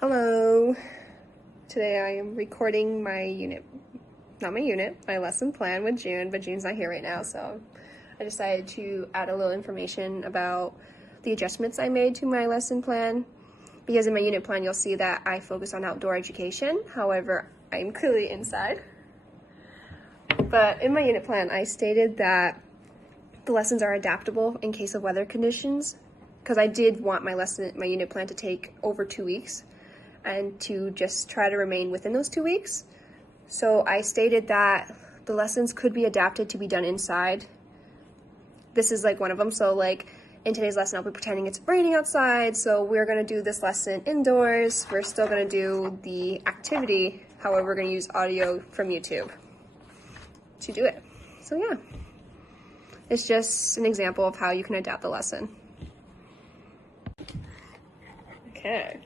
Hello. Today I am recording my lesson plan with June, but June's not here right now, so I decided to add a little information about the adjustments I made to my lesson plan, because in my unit plan you'll see that I focus on outdoor education. However, I'm clearly inside. But in my unit plan I stated that the lessons are adaptable in case of weather conditions, because I did want my unit plan to take over 2 weeks and to just try to remain within those 2 weeks. So I stated that the lessons could be adapted to be done inside. This is like one of them. So like in today's lesson, I'll be pretending it's raining outside. So we're gonna do this lesson indoors. We're still gonna do the activity. However, we're gonna use audio from YouTube to do it. So yeah, it's just an example of how you can adapt the lesson. Okay.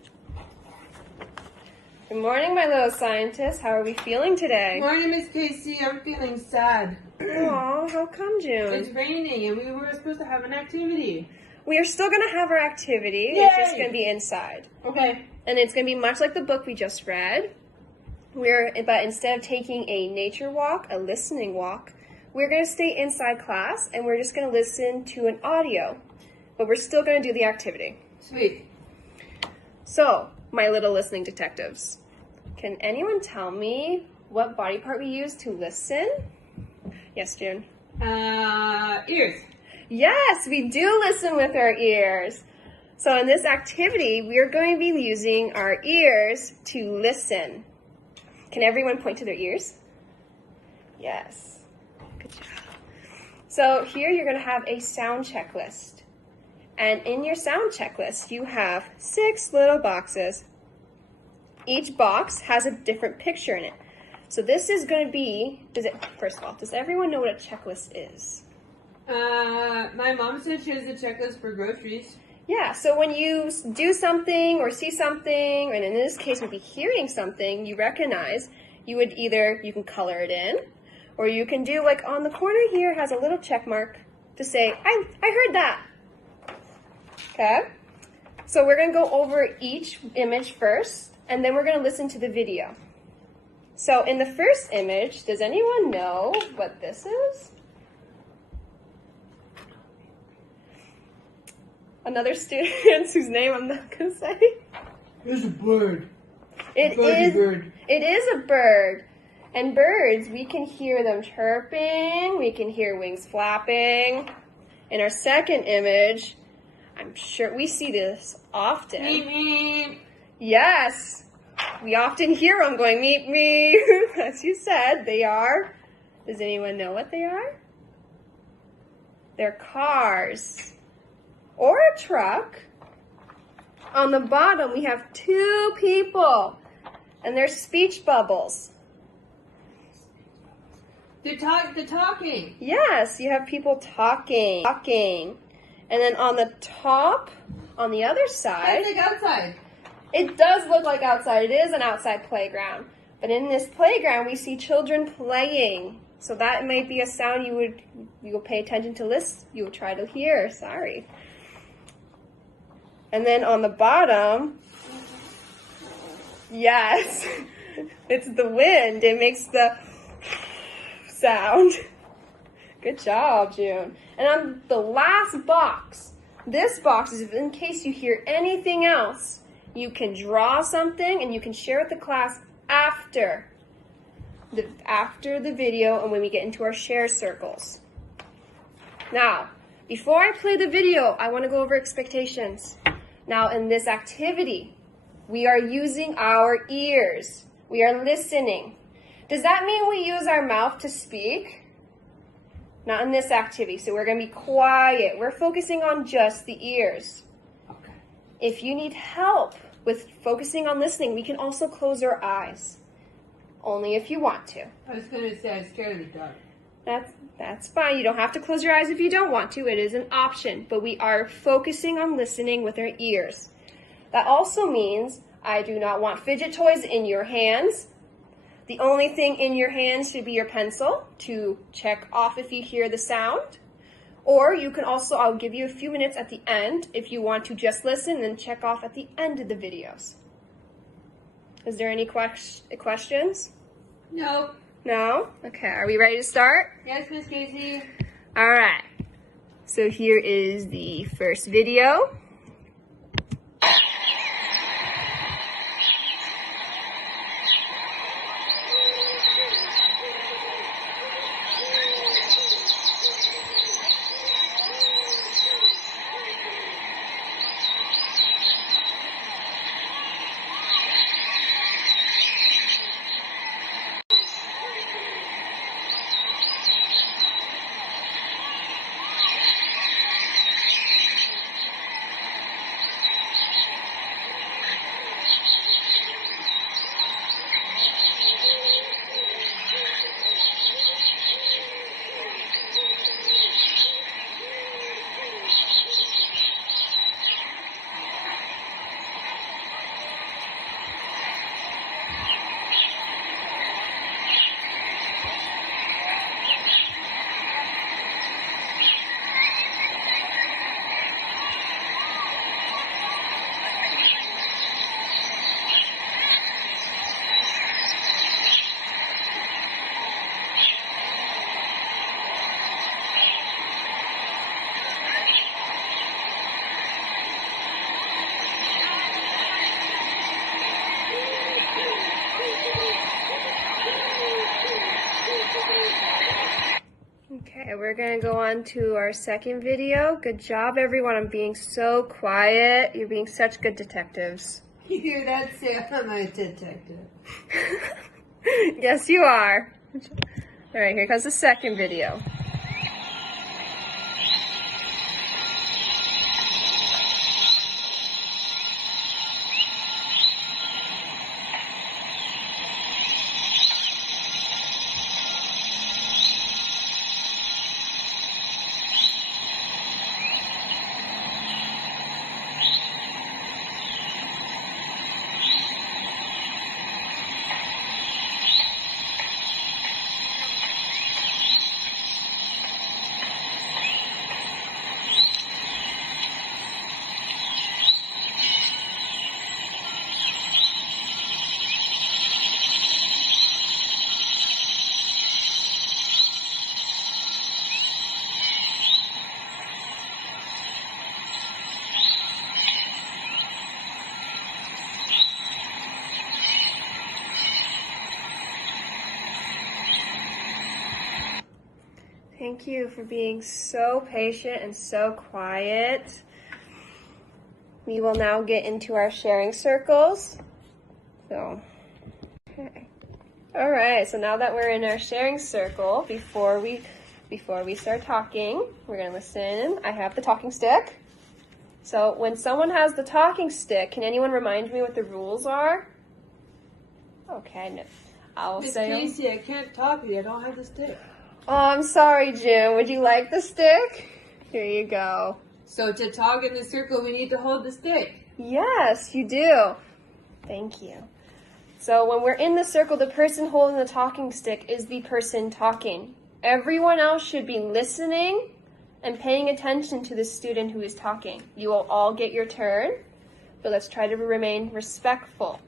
Good morning, my little scientists. How are we feeling today? Morning, Miss Casey. I'm feeling sad. Aw, how come, June? It's raining and we were supposed to have an activity. We are still going to have our activity. Yay! It's just going to be inside. Okay. And it's going to be much like the book we just read. But instead of taking a nature walk, a listening walk, we're going to stay inside class and we're just going to listen to an audio. But we're still going to do the activity. Sweet. So, my little listening detectives, can anyone tell me what body part we use to listen? Yes, June? Ears. Yes, we do listen with our ears. So in this activity, we are going to be using our ears to listen. Can everyone point to their ears? Yes. Good job. So here you're going to have a sound checklist. And in your sound checklist, you have 6 little boxes. Each box has a different picture in it. So this is going to be, first of all, does everyone know what a checklist is? My mom said she has a checklist for groceries. Yeah, so when you do something or see something, and in this case would be hearing something you recognize, you can color it in, or you can do like on the corner here has a little check mark to say, I heard that. Okay, so we're going to go over each image first, and then we're going to listen to the video. So in the first image, does anyone know what this is? Another student whose name I'm not going to say. It's a bird. It is a bird. And birds, we can hear them chirping, we can hear wings flapping. In our second image, I'm sure we see this often. Meep, meep. Yes, we often hear them going meep, meep. As you said, they are. Does anyone know what they are? They're cars or a truck. On the bottom, we have 2 people, and they're speech bubbles. They're talking. Yes, you have people talking. And then on the top, on the other side, It's like outside. it does look like outside. It is an outside playground. But in this playground, we see children playing. So that might be a sound you will pay attention to listen. You will try to hear. Sorry. And then on the bottom, yes, it's the wind. It makes the sound. Good job, June. And on the last box, this box is in case you hear anything else. You can draw something and you can share with the class after the video and when we get into our share circles. Now, before I play the video, I want to go over expectations. Now, in this activity, we are using our ears. We are listening. Does that mean we use our mouth to speak? Not in this activity, so we're going to be quiet. We're focusing on just the ears. Okay. If you need help with focusing on listening, we can also close our eyes. Only if you want to. I was going to say I'm scared of the dark. That's fine. You don't have to close your eyes if you don't want to. It is an option, but we are focusing on listening with our ears. That also means I do not want fidget toys in your hands. The only thing in your hands should be your pencil to check off if you hear the sound. Or you can also, I'll give you a few minutes at the end if you want to just listen and check off at the end of the videos. Is there any questions? No. No? Okay, are we ready to start? Yes, Miss Casey. All right. So here is the first video. Okay, we're gonna go on to our second video. Good job, everyone. I'm being so quiet. You're being such good detectives. You hear that, Sam? I'm a detective. Yes, you are. All right, here comes the second video. Thank you for being so patient and so quiet. We will now get into our sharing circles. Okay. All right, so now that we're in our sharing circle, before we start talking, we're gonna listen. I have the talking stick. So when someone has the talking stick, can anyone remind me what the rules are? Okay, no. I'll Miss say. Casey, I can't talk to you. I don't have the stick. Oh, I'm sorry, June. Would you like the stick? Here you go. So to talk in the circle, we need to hold the stick. Yes, you do. Thank you. So when we're in the circle, the person holding the talking stick is the person talking. Everyone else should be listening and paying attention to the student who is talking. You will all get your turn, but let's try to remain respectful.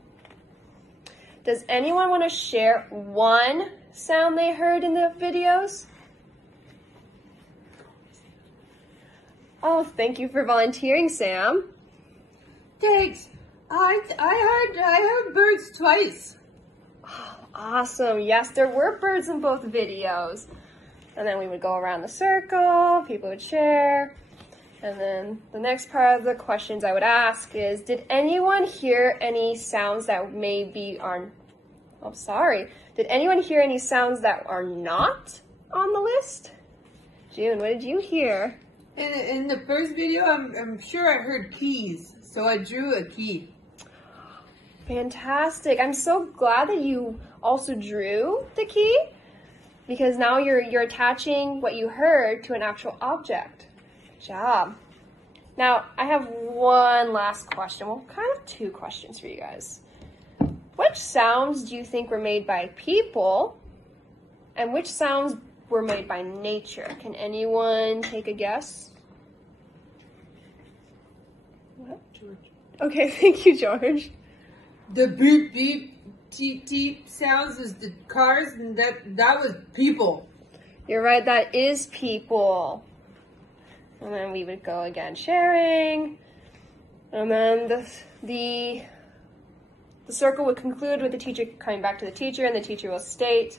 Does anyone want to share one sound they heard in the videos? Oh, thank you for volunteering, Sam. Thanks. I heard birds twice. Oh, awesome. Yes, there were birds in both videos. And then we would go around the circle, people would share. And then the next part of the questions I would ask is, did anyone hear any sounds that maybe are, did anyone hear any sounds that are not on the list? June, what did you hear? In the first video, I'm sure I heard keys, so I drew a key. Fantastic. I'm so glad that you also drew the key, because now you're attaching what you heard to an actual object. Good job. Now, I have one last question. Well, kind of two questions for you guys. Which sounds do you think were made by people, and which sounds were made by nature? Can anyone take a guess? What? George. Okay, thank you, George. The beep beep teep teep sounds is the cars, and that was people. You're right, that is people. And then we would go again, sharing. And then the circle would conclude with the teacher coming back to the teacher, and the teacher will state,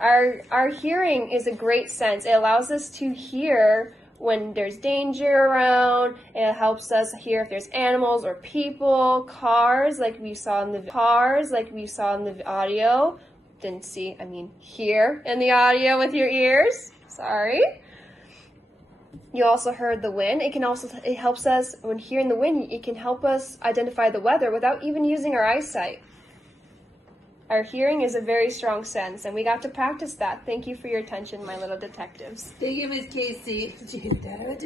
our hearing is a great sense. It allows us to hear when there's danger around. It helps us hear if there's animals or people, cars like we saw in the audio. Didn't see, I mean hear in the audio with your ears. Sorry. You also heard the wind. It helps us when hearing the wind. It can help us identify the weather without even using our eyesight. Our hearing is a very strong sense, and we got to practice that. Thank you for your attention, my little detectives. Thank you, Miss Casey. Did you hear that?